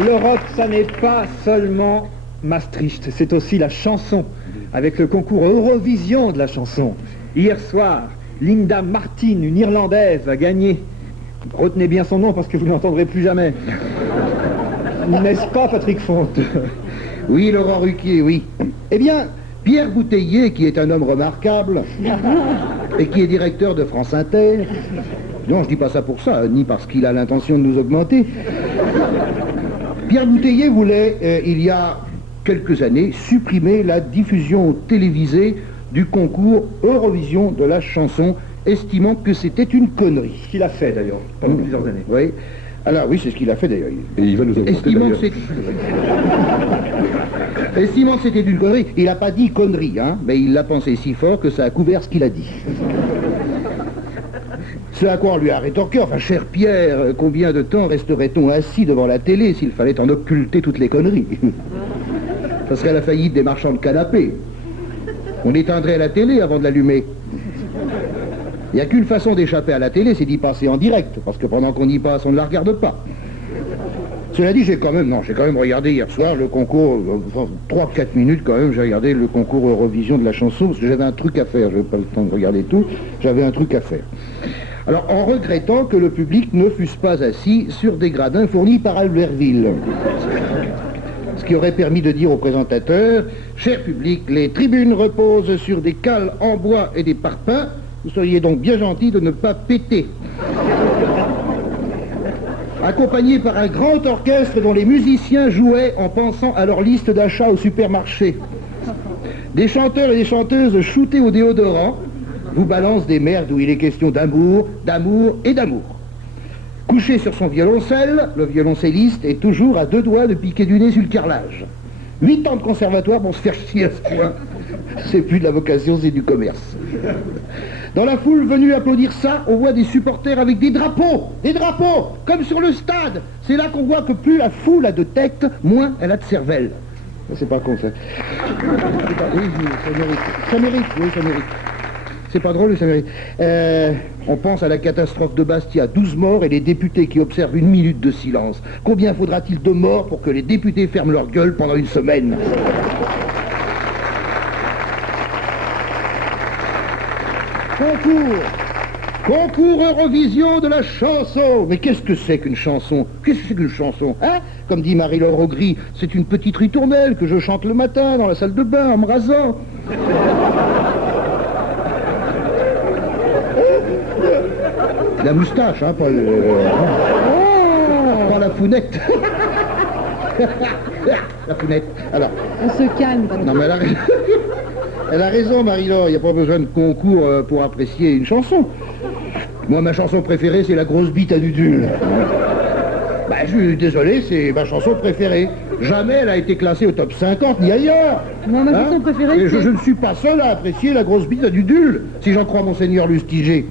L'Europe, ça n'est pas seulement Maastricht, c'est aussi la chanson, avec le concours Eurovision de la chanson. Hier soir, Linda Martin, une Irlandaise, a gagné. Retenez bien son nom parce que vous ne l'entendrez plus jamais. N'est-ce pas, Patrick Fonte? Oui, Laurent Ruquier, oui. Eh bien, Pierre Bouteiller, qui est un homme remarquable, et qui est directeur de France Inter, non, je dis pas ça pour ça, ni parce qu'il a l'intention de nous augmenter. Pierre Bouteiller voulait, il y a quelques années, supprimer la diffusion télévisée du concours Eurovision de la chanson, estimant que c'était une connerie. Ce qu'il a fait, d'ailleurs, pendant plusieurs années. Oui. Alors oui, c'est ce qu'il a fait d'ailleurs. Et il va nous augmenter Estimant que c'était une connerie, il n'a pas dit connerie, hein, mais il l'a pensé si fort que ça a couvert ce qu'il a dit. Ce à quoi on lui a rétorqué, enfin, cher Pierre, combien de temps resterait-on assis devant la télé s'il fallait en occulter toutes les conneries? Ça serait la faillite des marchands de canapés. On éteindrait la télé avant de l'allumer. Il n'y a qu'une façon d'échapper à la télé, c'est d'y passer en direct, parce que pendant qu'on y passe, on ne la regarde pas. Cela dit, j'ai quand même regardé hier soir le concours, 3-4 minutes quand même, j'ai regardé le concours Eurovision de la chanson, parce que j'avais un truc à faire, je n'avais pas le temps de regarder tout, j'avais un truc à faire. Alors, en regrettant que le public ne fût pas assis sur des gradins fournis par Albertville. Ce qui aurait permis de dire au présentateur, cher public, les tribunes reposent sur des cales en bois et des parpaings, vous seriez donc bien gentil de ne pas péter. Accompagné par un grand orchestre dont les musiciens jouaient en pensant à leur liste d'achat au supermarché. Des chanteurs et des chanteuses shootés au déodorant vous balancent des merdes où il est question d'amour, d'amour et d'amour. Couché sur son violoncelle, le violoncelliste est toujours à 2 doigts de piquer du nez sur le carrelage. 8 ans de conservatoire pour se faire chier à ce point. C'est plus de la vocation, c'est du commerce. Dans la foule venue applaudir ça, on voit des supporters avec des drapeaux, comme sur le stade. C'est là qu'on voit que plus la foule a de tête, moins elle a de cervelle. C'est pas con, ça. Oui, ça mérite, oui, ça mérite. C'est pas drôle, ça mérite. On pense à la catastrophe de Bastia, 12 morts et les députés qui observent 1 minute de silence. Combien faudra-t-il de morts pour que les députés ferment leur gueule pendant 1 semaine? Concours Eurovision de la chanson. Mais qu'est-ce que c'est qu'une chanson? Hein? Comme dit Marie-Laure Augry, c'est une petite ritournelle que je chante le matin dans la salle de bain en me rasant. La moustache, hein, pas la founette. La founette. Alors. On se calme. Non, mais elle a raison, Marie-Laure, il n'y a pas besoin de concours pour apprécier une chanson. Moi, ma chanson préférée, c'est La grosse bite à Dudule. Bah, je suis désolé, c'est ma chanson préférée. Jamais elle a été classée au top 50, ni ailleurs. Moi, ma chanson préférée, je ne suis pas seul à apprécier La grosse bite à Dudule, si j'en crois Monseigneur Lustiger.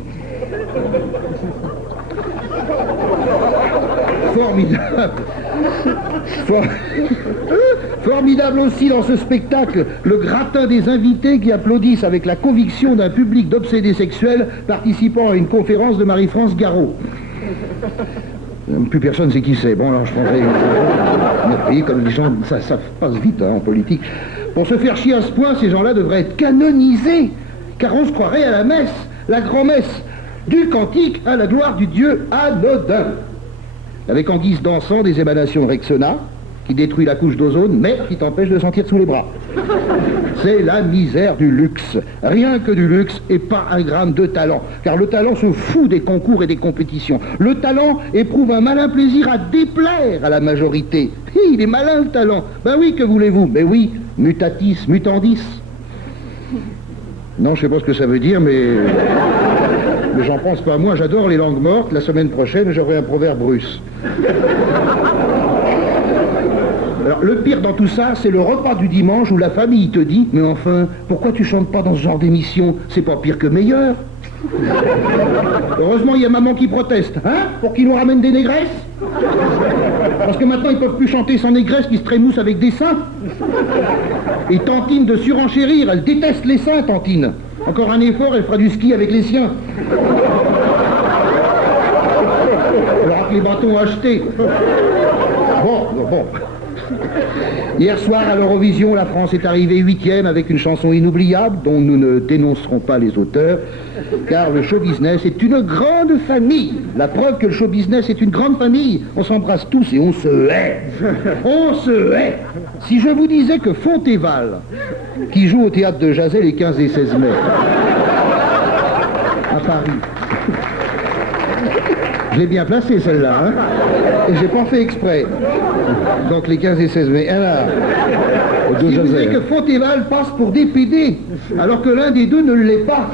Formidable. Formidable aussi dans ce spectacle, le gratin des invités qui applaudissent avec la conviction d'un public d'obsédés sexuels participant à une conférence de Marie-France Garot. Plus personne ne sait qui c'est. Bon, alors je prendrai... Oui, comme les gens, ça passe vite hein, en politique. Pour se faire chier à ce point, ces gens-là devraient être canonisés, car on se croirait à la messe, la grand-messe, du cantique à la gloire du Dieu anodin. Avec en guise d'encens des émanations Rexona, qui détruit la couche d'ozone, mais qui t'empêche de sentir sous les bras. C'est la misère du luxe. Rien que du luxe et pas un gramme de talent. Car le talent se fout des concours et des compétitions. Le talent éprouve un malin plaisir à déplaire à la majorité. Il est malin le talent. Ben oui, que voulez-vous? Ben oui, mutatis mutandis. Non, je sais pas ce que ça veut dire, mais j'en pense pas. Moi, j'adore les langues mortes. La semaine prochaine, j'aurai un proverbe russe. Alors, le pire dans tout ça, c'est le repas du dimanche où la famille te dit « Mais enfin, pourquoi tu chantes pas dans ce genre d'émission? C'est pas pire que meilleur. » Heureusement, il y a maman qui proteste, hein, pour qu'il nous ramène des négresses. Parce que maintenant, ils peuvent plus chanter sans négresse qui se trémoussent avec des seins. Et Tantine de surenchérir, elle déteste les seins, Tantine. Encore un effort, elle fera du ski avec les siens. Elle aura que les bâtons achetés. Bon, bon. Hier soir, à l'Eurovision, la France est arrivée 8e avec une chanson inoubliable dont nous ne dénoncerons pas les auteurs, car le show business est une grande famille. La preuve que le show business est une grande famille, on s'embrasse tous et on se hait. On se hait. Si je vous disais que Fontéval, qui joue au théâtre de Jazet les 15 et 16 mai, à Paris, je l'ai bien placé celle-là, hein, et j'ai pas fait exprès. Donc les 15 et 16 mai. Alors, si vous savez que Fontéval passe pour DPD, alors que l'un des deux ne l'est pas.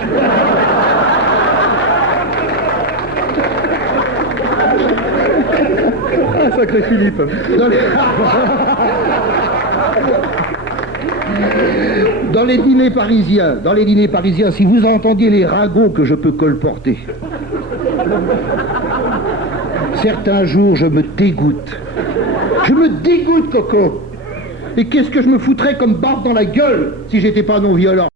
Ah, sacré Philippe. Dans les dîners parisiens, si vous entendiez les ragots que je peux colporter, certains jours, je me dégoûte. Je me dégoûte, Coco. Et qu'est-ce que je me foutrais comme barbe dans la gueule si j'étais pas non-violent?